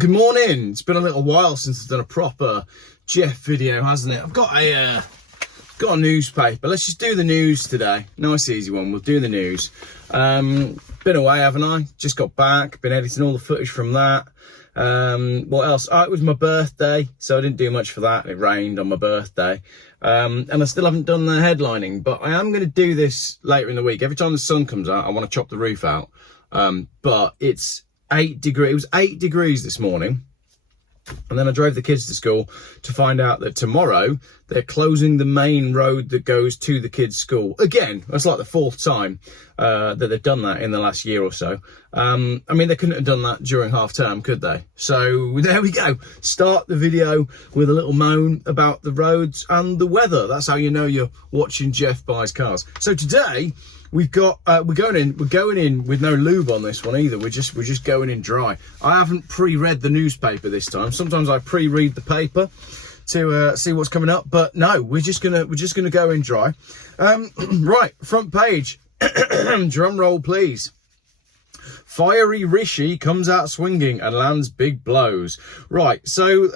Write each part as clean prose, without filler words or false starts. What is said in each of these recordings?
Good morning. It's been a little while since I've done a proper Geoff video, hasn't it? I've got a newspaper. Let's just do the news today. Nice easy one. We'll do the news. Been away, haven't I? Just got back. Been editing all the footage from that. What else? Oh, it was my birthday, so I didn't do much for that. It rained on my birthday. And I still haven't done the headlining, but I am going to do this later in the week. Every time the sun comes out, I want to chop the roof out. But it's 8 degrees. It was 8 degrees this morning. And then I drove the kids to school to find out that tomorrow they're closing the main road that goes to the kids' school. Again, that's like the fourth time that they've done that in the last year or so. I mean, they couldn't have done that during half term, could they? So there we go. Start the video with a little moan about the roads and the weather. That's how you know you're watching Geoff Buys Cars. So today we've got we're going in with no lube on this one either. We're just going in dry. I haven't pre-read the newspaper this time. Sometimes I pre-read the paper to see what's coming up, but no, we're just gonna go in dry. Right, front page. Drum roll, please. Fiery Rishi comes out swinging and lands big blows. Right, so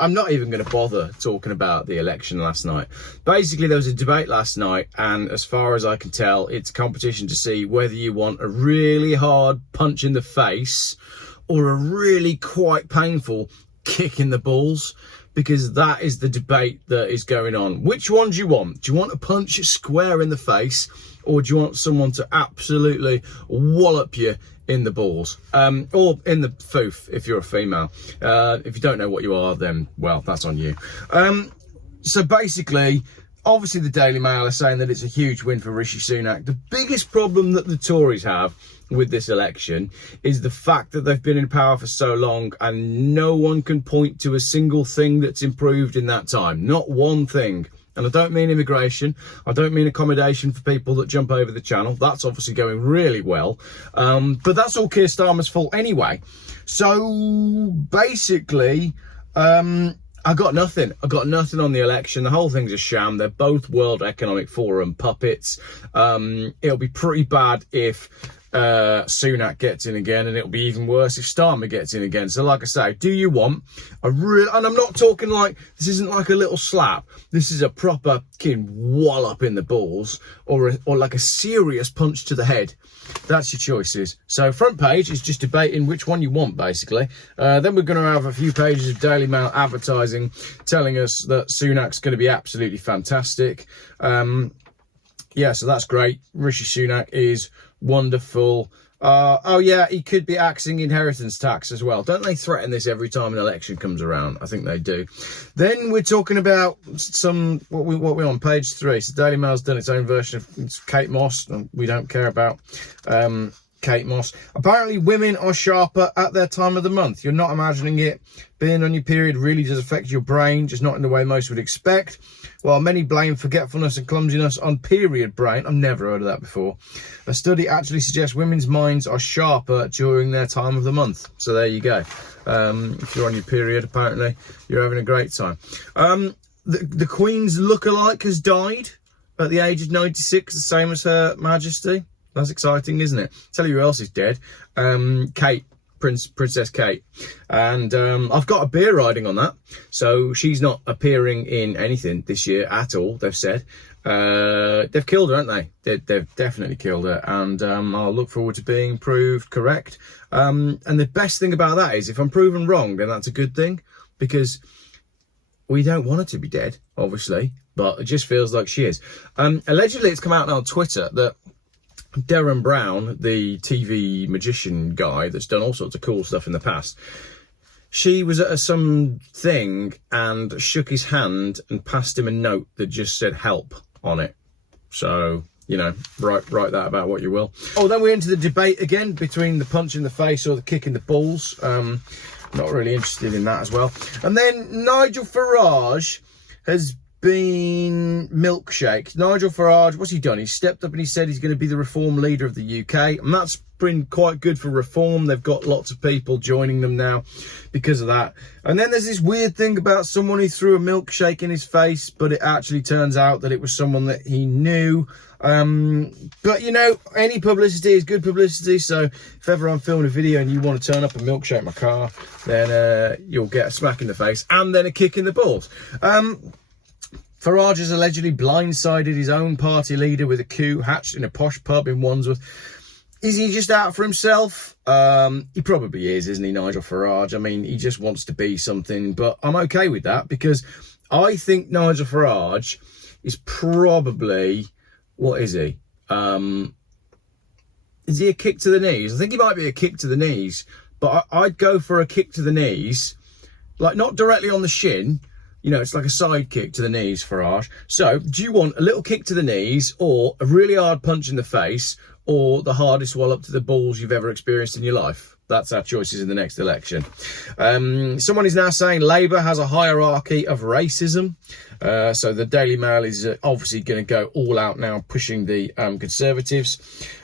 I'm not even going to bother talking about the election last night. Basically, there was a debate last night, and as far as I can tell, it's a competition to see whether you want a really hard punch in the face or a really quite painful kick in the balls, because that is the debate that is going on. Which one do you want? Do you want a punch square in the face, or do you want someone to absolutely wallop you in the balls, or in the foof if you're a female? If you don't know what you are, then, well, that's on you. So basically, obviously the Daily Mail are saying that it's a huge win for Rishi Sunak. The biggest problem that the Tories have with this election is the fact that they've been in power for so long and no one can point to a single thing that's improved in that time. Not one thing. And I don't mean immigration. I don't mean accommodation for people that jump over the channel. That's obviously going really well. But that's all Keir Starmer's fault anyway. So basically, I got nothing. I got nothing on the election. The whole thing's a sham. They're both World Economic Forum puppets. It'll be pretty bad if Sunak gets in again, and it'll be even worse if Starmer gets in again. So like I say, do you want a real, and I'm not talking like, this isn't like a little slap, this is a proper fucking wallop in the balls, or like a serious punch to the head. That's your choices. So front page is just debating which one you want, basically. Then we're going to have a few pages of Daily Mail advertising telling us that Sunak's going to be absolutely fantastic. Yeah, so that's great. Rishi Sunak is wonderful. Oh yeah, he could be axing inheritance tax as well. Don't they threaten this every time an election comes around? I think they do. Then we're talking about some what we're on page 3. So Daily Mail's done its own version of Kate Moss, and we don't care about Kate Moss. Apparently women are sharper at their time of the month. You're not imagining it. Being on your period really does affect your brain, just not in the way most would expect. While many blame forgetfulness and clumsiness on period brain, I've never heard of that before, a study actually suggests women's minds are sharper during their time of the month. So there you go. If you're on your period, apparently you're having a great time. The Queen's lookalike has died at the age of 96, the same as Her Majesty. That's exciting, isn't it? Tell you who else is dead. Kate. Princess Kate, and I've got a beer riding on that, so she's not appearing in anything this year at all. They've said they've killed her, haven't they? They've definitely killed her, and I'll look forward to being proved correct. And the best thing about that is if I'm proven wrong, then that's a good thing, because we don't want her to be dead, obviously, but it just feels like she is. Allegedly, it's come out on Twitter that Darren Brown, the TV magician guy that's done all sorts of cool stuff in the past, she was at some thing and shook his hand and passed him a note that just said help on it. So, you know, write that about what you will. Oh, then we're into the debate again between the punch in the face or the kick in the balls. Not really interested in that as well. And then Nigel Farage has been milkshake. Nigel Farage, what's he done? He stepped up and he said he's going to be the reform leader of the UK, and that's been quite good for reform. They've got lots of people joining them now because of that. And then there's this weird thing about someone who threw a milkshake in his face, but it actually turns out that it was someone that he knew. But you know, any publicity is good publicity, so if ever I'm filming a video and you want to turn up and milkshake my car, then you'll get a smack in the face and then a kick in the balls. Farage has allegedly blindsided his own party leader with a coup hatched in a posh pub in Wandsworth. Is he just out for himself? He probably is, isn't he, Nigel Farage? I mean, he just wants to be something, but I'm okay with that because I think Nigel Farage is probably, what is he? Is he a kick to the knees? I think he might be a kick to the knees, but I'd go for a kick to the knees, like not directly on the shin. You know, it's like a side kick to the knees, Farage. So, do you want a little kick to the knees or a really hard punch in the face or the hardest wallop to the balls you've ever experienced in your life? That's our choices in the next election. Someone is now saying Labour has a hierarchy of racism. So the Daily Mail is obviously going to go all out now, pushing the Conservatives.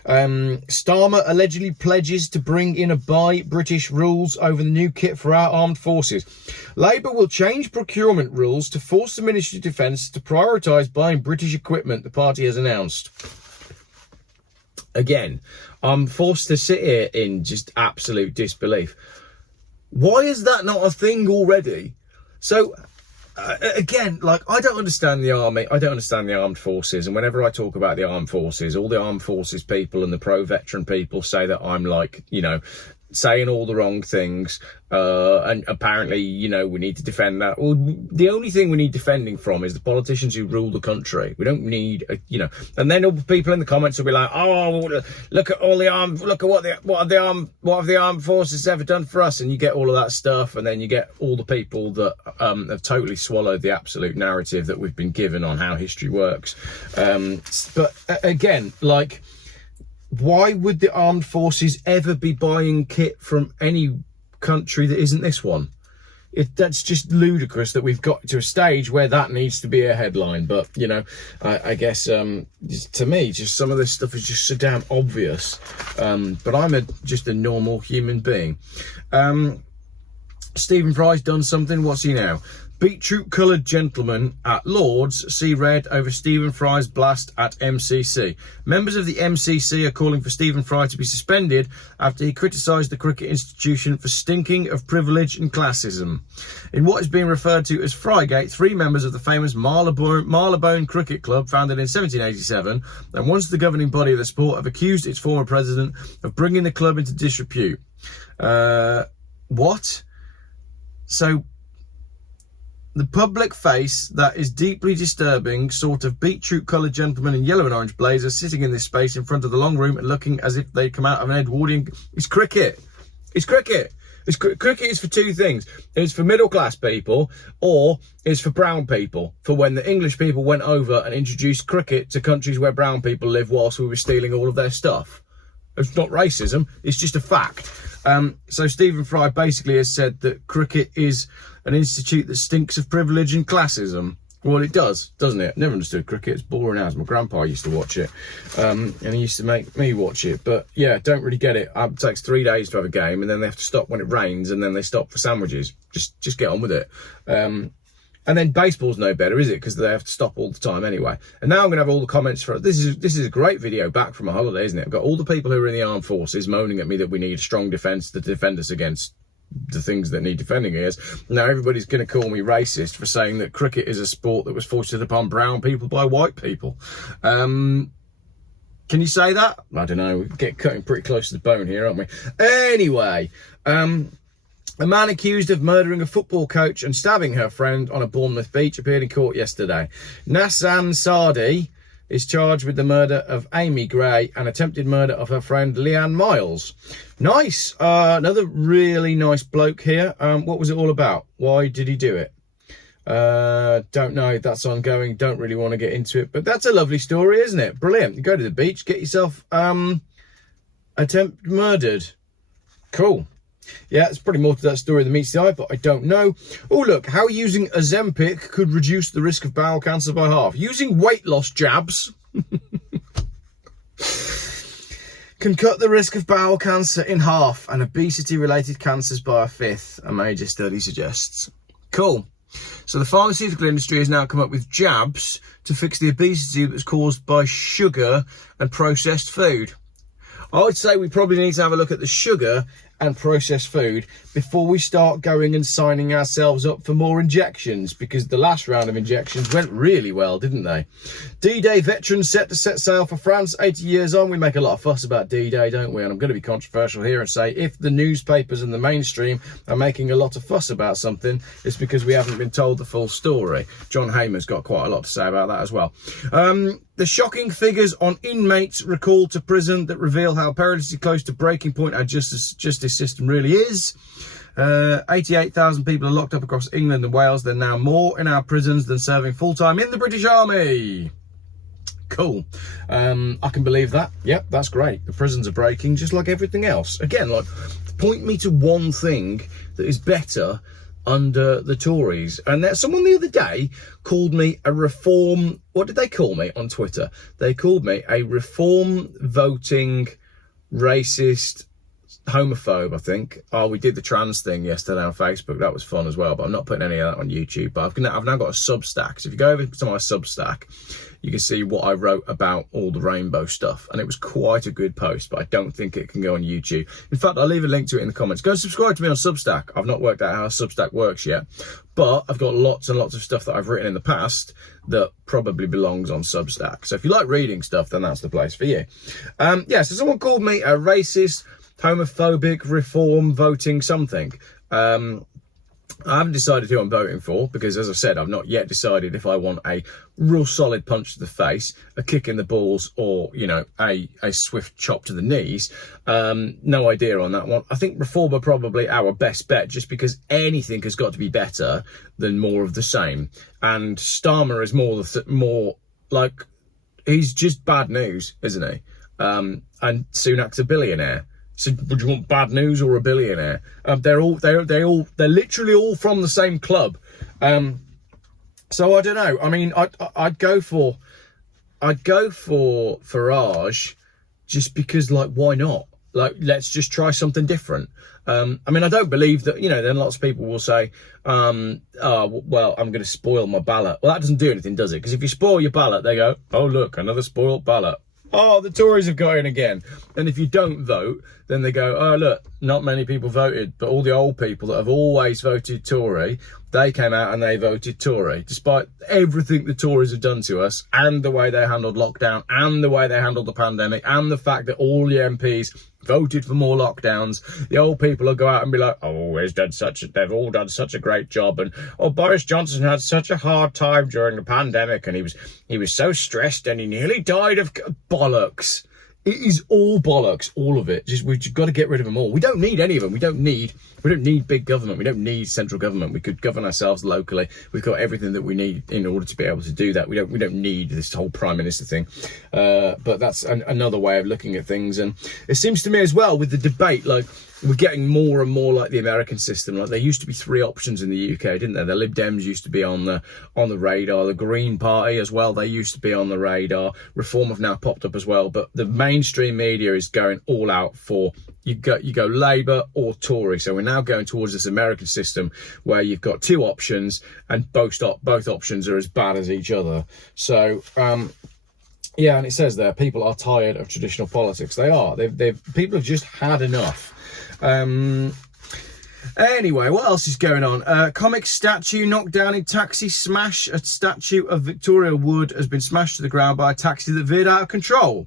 Starmer allegedly pledges to bring in a buy British rules over the new kit for our armed forces. Labour will change procurement rules to force the Ministry of Defence to prioritise buying British equipment, the party has announced. Again, I'm forced to sit here in just absolute disbelief. Why is that not a thing already? So, again, like, I don't understand the army. I don't understand the armed forces. And whenever I talk about the armed forces, all the armed forces people and the pro-veteran people say that I'm like, you know, saying all the wrong things. And apparently, you know, we need to defend that. Well, the only thing we need defending from is the politicians who rule the country. We don't need, you know, and then all the people in the comments will be like, oh, look at all the armed, look at what have the armed forces ever done for us? And you get all of that stuff. And then you get all the people that have totally swallowed the absolute narrative that we've been given on how history works. But again, like, why would the armed forces ever be buying kit from any country that isn't this one? That's just ludicrous that we've got to a stage where that needs to be a headline. But, you know, I guess to me, just some of this stuff is just so damn obvious. But I'm just a normal human being. Stephen Fry's done something. What's he now? Beetroot-coloured gentleman at Lords see red over Stephen Fry's blast at MCC. Members of the MCC are calling for Stephen Fry to be suspended after he criticised the cricket institution for stinking of privilege and classism. In what is being referred to as Frygate, 3 members of the famous Marylebone Cricket Club, founded in 1787, and once the governing body of the sport, have accused its former president of bringing the club into disrepute. What? So, the public face that is deeply disturbing, sort of beetroot-coloured gentleman in yellow and orange blazers sitting in this space in front of the long room and looking as if they come out of an Edwardian... It's cricket. It's cricket. Cricket is for 2 things. It's for middle-class people, or it's for brown people, for when the English people went over and introduced cricket to countries where brown people live whilst we were stealing all of their stuff. It's not racism, it's just a fact. So Stephen Fry basically has said that cricket is an institute that stinks of privilege and classism. Well, it does, doesn't it? Never understood cricket. It's boring as. My grandpa used to watch it, and he used to make me watch it. But yeah, don't really get it. It takes 3 days to have a game, and then they have to stop when it rains, and then they stop for sandwiches. Just get on with it. And then baseball's no better, is it? Because they have to stop all the time anyway. And now I'm going to have all the comments for it. This is a great video back from a holiday, isn't it? I've got all the people who are in the armed forces moaning at me that we need a strong defence to defend us against the things that need defending against. Now everybody's going to call me racist for saying that cricket is a sport that was foisted upon brown people by white people. Can you say that? I don't know. We're cutting pretty close to the bone here, aren't we? Anyway, a man accused of murdering a football coach and stabbing her friend on a Bournemouth beach appeared in court yesterday. Nassan Sadi is charged with the murder of Amy Gray and attempted murder of her friend Leanne Miles. Nice. Another really nice bloke here. What was it all about? Why did he do it? Don't know. That's ongoing. Don't really want to get into it. But that's a lovely story, isn't it? Brilliant. You go to the beach, get yourself attempt murdered. Cool. Yeah, it's pretty more to that story than meets the eye, but I don't know. Oh, look, how using Ozempic could reduce the risk of bowel cancer by half. Using weight loss jabs can cut the risk of bowel cancer in half and obesity-related cancers by a fifth, a major study suggests. Cool. So the pharmaceutical industry has now come up with jabs to fix the obesity that was caused by sugar and processed food. I would say we probably need to have a look at the sugar and processed food before we start going and signing ourselves up for more injections, because the last round of injections went really well, didn't they? D-Day veterans set to set sail for France 80 years on. We make a lot of fuss about D-Day, don't we? And I'm going to be controversial here and say if the newspapers and the mainstream are making a lot of fuss about something, it's because we haven't been told the full story. John Hamer's got quite a lot to say about that as well. The shocking figures on inmates recalled to prison that reveal how perilously close to breaking point our justice system really is. 88,000 people are locked up across England and Wales. There are now more in our prisons than serving full-time in the British Army. Cool. I can believe that. Yep, that's great. The prisons are breaking just like everything else. Again, like, point me to one thing that is better under the Tories. And someone the other day called me a reform, what did they call me on Twitter? They called me a reform voting racist homophobe, I think. Oh, we did the trans thing yesterday on Facebook. That was fun as well, but I'm not putting any of that on YouTube. But I've now got a Substack. So if you go over to my Substack, you can see what I wrote about all the rainbow stuff. And it was quite a good post, but I don't think it can go on YouTube. In fact, I'll leave a link to it in the comments. Go and subscribe to me on Substack. I've not worked out how Substack works yet, but I've got lots and lots of stuff that I've written in the past that probably belongs on Substack. So if you like reading stuff, then that's the place for you. Yeah, so someone called me a racist, homophobic, reform voting something. I haven't decided who I'm voting for because, as I said, I've not yet decided if I want a real solid punch to the face, a kick in the balls, or, you know, a swift chop to the knees. No idea on that one. I think Reform are probably our best bet, just because anything has got to be better than more of the same. And Starmer is more like, he's just bad news, isn't he? And Sunak's a billionaire. So would you want bad news or a billionaire? They're literally all from the same club. So I don't know. I mean, I'd go for Farage, just because, like, why not? Like, let's just try something different. I mean, I don't believe that, you know, then lots of people will say, oh, well, I'm going to spoil my ballot. Well, that doesn't do anything, does it? Because if you spoil your ballot, they go, oh, look, another spoiled ballot. Oh, the Tories have got in again. And if you don't vote, then they go, oh, look, not many people voted, but all the old people that have always voted Tory, they came out and they voted Tory, despite everything the Tories have done to us, and the way they handled lockdown, and the way they handled the pandemic, and the fact that all the MPs voted for more lockdowns. The old people will go out and be like, oh, they've all done such a great job, and oh, Boris Johnson had such a hard time during the pandemic, and he was so stressed and he nearly died of bollocks. It is all bollocks, all of it. We've just got to get rid of them all. We don't need any of them. We don't need big government. We don't need central government. We could govern ourselves locally. We've got everything that we need in order to be able to do that. We don't need this whole prime minister thing. But that's another way of looking at things. And it seems to me as well with the debate, like, we're getting more and more like the American system. Like, there used to be 3 options in the UK, didn't there? The Lib Dems used to be on the radar. The Green Party as well, they used to be on the radar. Reform have now popped up as well. But the mainstream media is going all out for you go Labour or Tory. So we're now going towards this American system where you've got 2 options and both options are as bad as each other. So yeah, and it says there, people are tired of traditional politics. They are. People have just had enough. Anyway, what else is going on? Comic statue knocked down in taxi smash. A statue of Victoria Wood has been smashed to the ground by a taxi that veered out of control.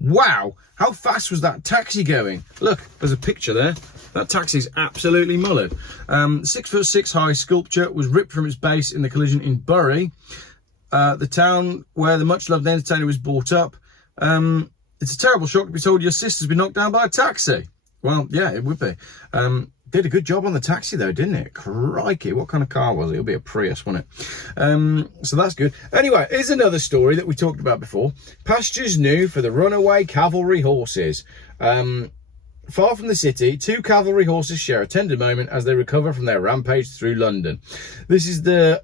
Wow, how fast was that taxi going? Look, there's a picture there. That taxi's absolutely mullered. 6'6" high sculpture was ripped from its base in the collision in Bury, the town where the much-loved entertainer was brought up. It's a terrible shock to be told your sister's been knocked down by a taxi. Well, yeah, it would be. Did a good job on the taxi, though, didn't it? Crikey, what kind of car was it? It'll be a Prius, won't it? So that's good. Anyway, here's another story that we talked about before. Pastures new for the runaway cavalry horses. far from the city, 2 cavalry horses share a tender moment as they recover from their rampage through London. This is the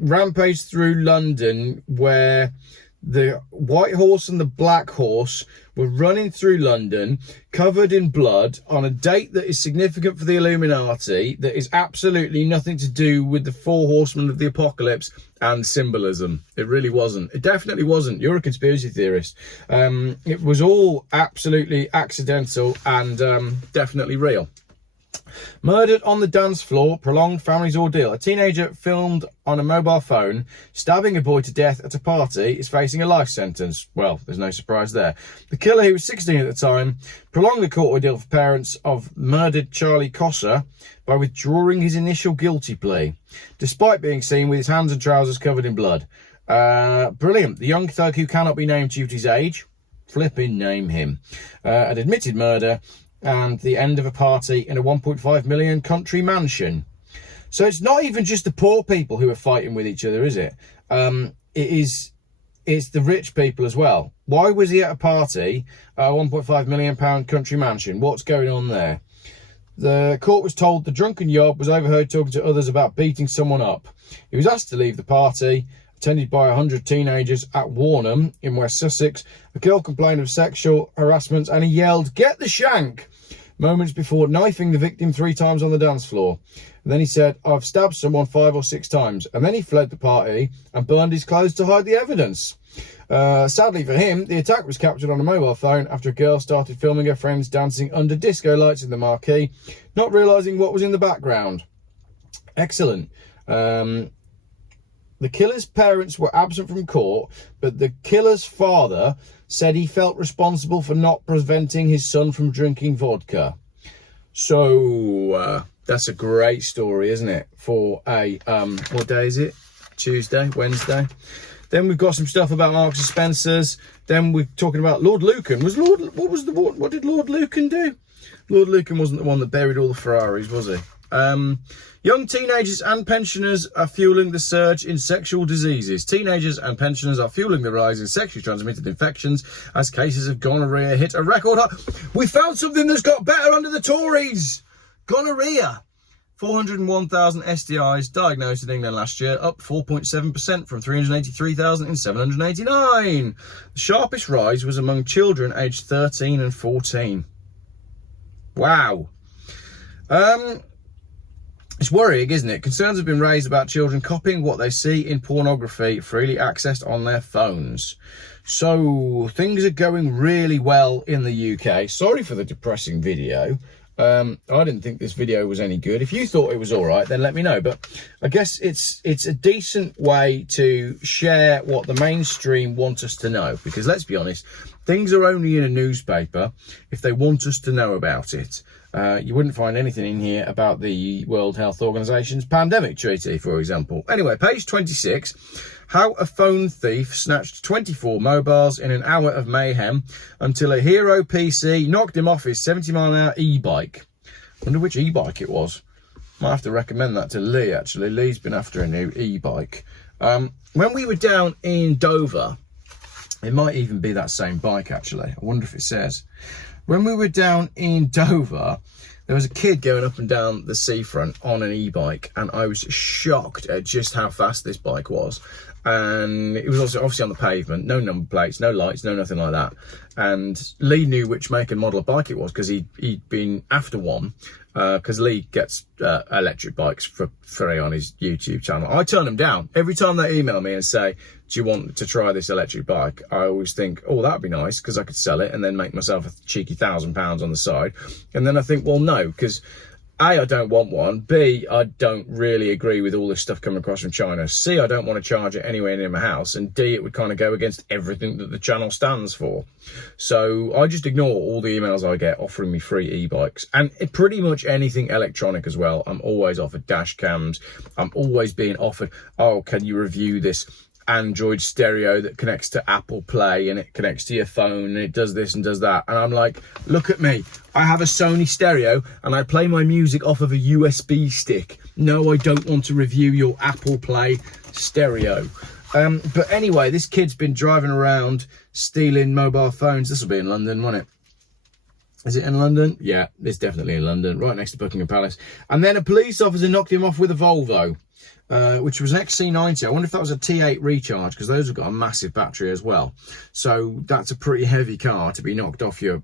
rampage through London where the white horse and the black horse were running through London covered in blood on a date that is significant for the Illuminati, that is absolutely nothing to do with the 4 horsemen of the apocalypse and symbolism. It really wasn't. It definitely wasn't. You're a conspiracy theorist. It was all absolutely accidental and definitely real. Murdered on the dance floor, prolonged family's ordeal. A teenager filmed on a mobile phone stabbing a boy to death at a party is facing a life sentence. Well, there's no surprise there. The killer, who was 16 at the time, prolonged the court ordeal for parents of murdered Charlie Cossa by withdrawing his initial guilty plea, despite being seen with his hands and trousers covered in blood. Brilliant. The young thug, who cannot be named due to his age, flipping name him, had admitted murder and the end of a party in a 1.5 million country mansion. So it's not even just the poor people who are fighting with each other, is it? It's the rich people as well. Why was he at a party at a 1.5 million pound country mansion? What's going on there? The court was told the drunken yob was overheard talking to others about beating someone up. He was asked to leave the party, attended by 100 teenagers at Warnham in West Sussex. The girl complained of sexual harassment and he yelled, "Get the shank!" moments before knifing the victim 3 times on the dance floor. And then he said, "I've stabbed someone 5 or 6 times. And then he fled the party and burned his clothes to hide the evidence. Sadly for him, the attack was captured on a mobile phone after a girl started filming her friends dancing under disco lights in the marquee, not realising what was in the background. Excellent. The killer's parents were absent from court, but the killer's father said he felt responsible for not preventing his son from drinking vodka. So that's a great story, isn't it? For a what day is it? Tuesday, Wednesday. Then we've got some stuff about Marks and Spencer's. Then we're talking about Lord Lucan. What did Lord Lucan do? Lord Lucan wasn't the one that buried all the Ferraris, was he? Young teenagers and pensioners are fueling the surge in sexual diseases. Teenagers and pensioners are fueling the rise in sexually transmitted infections as cases of gonorrhea hit a record high. We found something that's got better under the Tories. Gonorrhea. 401,000 STIs diagnosed in England last year, up 4.7% from 383,000 in 789. The sharpest rise was among children aged 13 and 14. Wow. It's worrying, isn't it? Concerns have been raised about children copying what they see in pornography freely accessed on their phones. So things are going really well in the UK. Sorry for the depressing video. I didn't think this video was any good. If you thought it was all right, then let me know. But I guess it's a decent way to share what the mainstream want us to know. Because let's be honest, things are only in a newspaper if they want us to know about it. You wouldn't find anything in here about the World Health Organization's pandemic treaty, for example. Anyway, page 26. How a phone thief snatched 24 mobiles in an hour of mayhem until a hero PC knocked him off his 70-mile-an-hour e-bike. Wonder which e-bike it was. Might have to recommend that to Lee, actually. Lee's been after a new e-bike. When we were down in Dover, it might even be that same bike, actually. I wonder if it says. When we were down in Dover, there was a kid going up and down the seafront on an e-bike, and I was shocked at just how fast this bike was. And it was also obviously on the pavement, no number plates, no lights, no nothing like that. And Lee knew which make and model of bike it was because he'd been after one. Because Lee gets electric bikes for free on his YouTube channel. I turn them down. Every time they email me and say, "Do you want to try this electric bike?" I always think, "Oh, that'd be nice," because I could sell it and then make myself a cheeky £1,000 on the side. And then I think, well, no, because A, I don't want one. B, I don't really agree with all this stuff coming across from China. C, I don't want to charge it anywhere near my house. And D, it would kind of go against everything that the channel stands for. So I just ignore all the emails I get offering me free e-bikes. And pretty much anything electronic as well. I'm always offered dash cams. I'm always being offered, "Oh, can you review this Android stereo that connects to Apple Play and it connects to your phone and it does this and does that?" And I'm like, look at me. I have a Sony stereo and I play my music off of a USB stick. No, I don't want to review your Apple Play stereo. But anyway, this kid's been driving around stealing mobile phones. This will be in London, won't it? Is it in London? Yeah, it's definitely in London, right next to Buckingham Palace. And then a police officer knocked him off with a Volvo, which was an XC90. I wonder if that was a T8 recharge, because those have got a massive battery as well. So that's a pretty heavy car to be knocked off your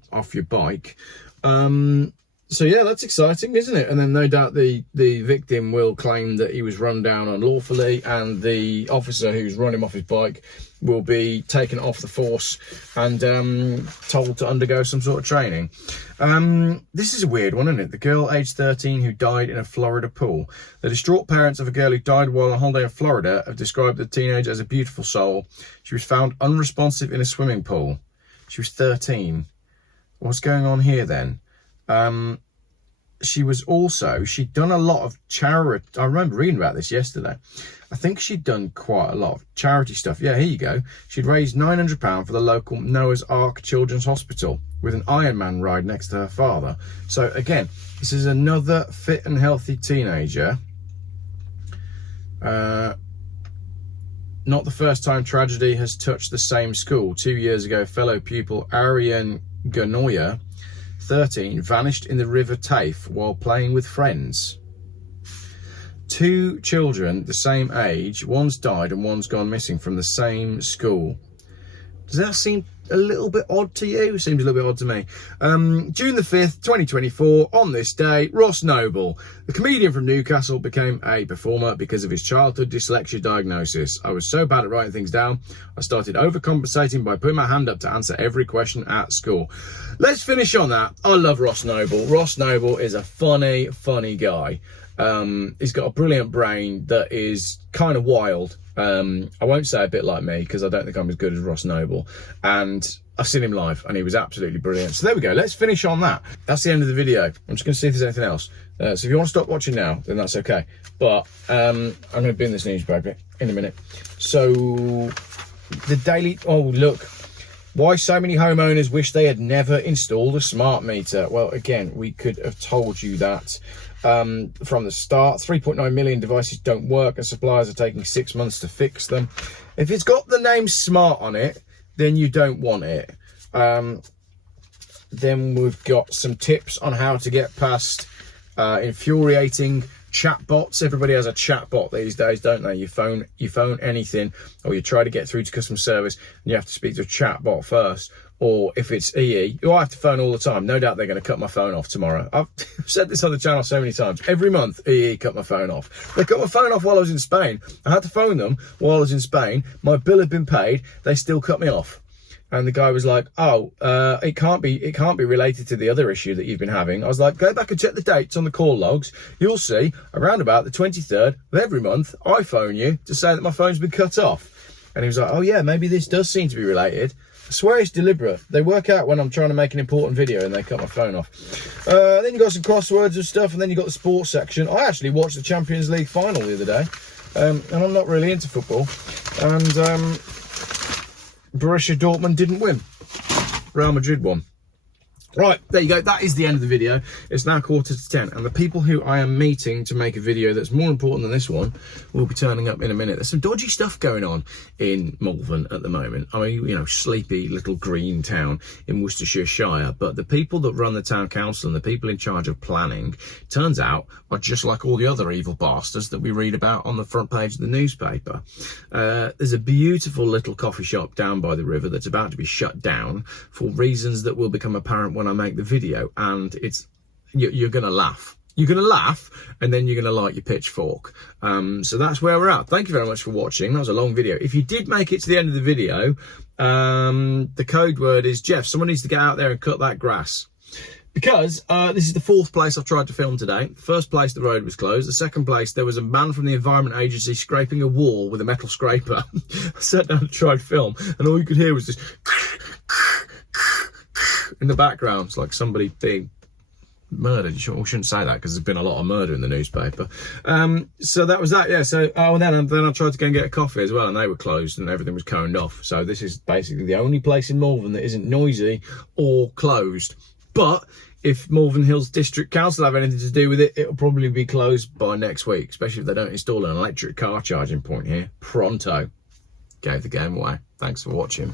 bike. So yeah, that's exciting, isn't it? And then no doubt the victim will claim that he was run down unlawfully, and the officer who's run him off his bike will be taken off the force and told to undergo some sort of training. This is a weird one, isn't it? The girl aged 13 who died in a Florida pool. The distraught parents of a girl who died while on holiday in Florida have described the teenager as a beautiful soul. She was found unresponsive in a swimming pool. She was 13. What's going on here then? She'd done a lot of charity. I remember reading about this yesterday. I think she'd done quite a lot of charity stuff. Yeah, here you go. She'd raised £900 for the local Noah's Ark Children's Hospital with an Ironman ride next to her father. So again, this is another fit and healthy teenager. Not the first time tragedy has touched the same school. 2 years ago, fellow pupil Ariane Ganoya, 13, vanished in the River Tafe while playing with friends. 2 children the same age, one's died and one's gone missing from the same school. Does that seem a little bit odd to you? Seems a little bit odd to me. June the 5th, 2024, on this day, Ross Noble, the comedian from Newcastle, became a performer because of his childhood dyslexia diagnosis. I was so bad at writing things down, I started overcompensating by putting my hand up to answer every question at school. Let's finish on that. I love Ross Noble. Ross Noble is a funny, funny guy. He's got a brilliant brain that is kind of wild. I won't say a bit like me, because I don't think I'm as good as Ross Noble, and I've seen him live and he was absolutely brilliant. So there we go, let's finish on that. That's the end of the video. I'm just going to see if there's anything else. So if you want to stop watching now, then that's okay, but I'm going to bin this newspaper in a minute. So the daily, oh look, why so many homeowners wish they had never installed a smart meter. Well, again, we could have told you that from the start. 3.9 million devices don't work and suppliers are taking 6 months to fix them. If it's got the name smart on it, then you don't want it. Then we've got some tips on how to get past infuriating chatbots. Everybody has a chatbot these days, don't they? You phone anything, or you try to get through to customer service and you have to speak to a chatbot first. Or if it's EE, I have to phone all the time. No doubt they're going to cut my phone off tomorrow. I've said this on the channel so many times. Every month, EE cut my phone off. They cut my phone off while I was in Spain. I had to phone them while I was in Spain. My bill had been paid. They still cut me off. And the guy was like, oh, it can't be related to the other issue that you've been having. I was like, go back and check the dates on the call logs. You'll see around about the 23rd of every month, I phone you to say that my phone's been cut off. And he was like, oh yeah, maybe this does seem to be related. I swear it's deliberate. They work out when I'm trying to make an important video and they cut my phone off. Then you got some crosswords and stuff, and then you got the sports section. I actually watched the Champions League final the other day, and I'm not really into football. And Borussia Dortmund didn't win. Real Madrid won. Right, there you go. That is the end of the video. It's now 9:45, and the people who I am meeting to make a video that's more important than this one will be turning up in a minute. There's some dodgy stuff going on in Malvern at the moment. I mean, you know, sleepy little green town in Worcestershire, but the people that run the town council and the people in charge of planning, turns out, are just like all the other evil bastards that we read about on the front page of the newspaper. There's a beautiful little coffee shop down by the river that's about to be shut down for reasons that will become apparent when I make the video, and you're gonna laugh. You're gonna laugh, and then you're gonna light your pitchfork. So that's where we're at. Thank you very much for watching. That was a long video. If you did make it to the end of the video, the code word is Geoff. Someone needs to get out there and cut that grass, because this is the 4th place I've tried to film today. The first place, the road was closed. The second place, there was a man from the Environment Agency scraping a wall with a metal scraper. I sat down to try to film, and all you could hear was this in the background. It's like somebody being murdered. We shouldn't say that, because there's been a lot of murder in the newspaper. So that was that, yeah. So then I tried to go and get a coffee as well, and they were closed and everything was coned off. So this is basically the only place in Malvern that isn't noisy or closed. But if Malvern Hills District Council have anything to do with it, it'll probably be closed by next week, especially if they don't install an electric car charging point here pronto. Gave the game away. Thanks for watching.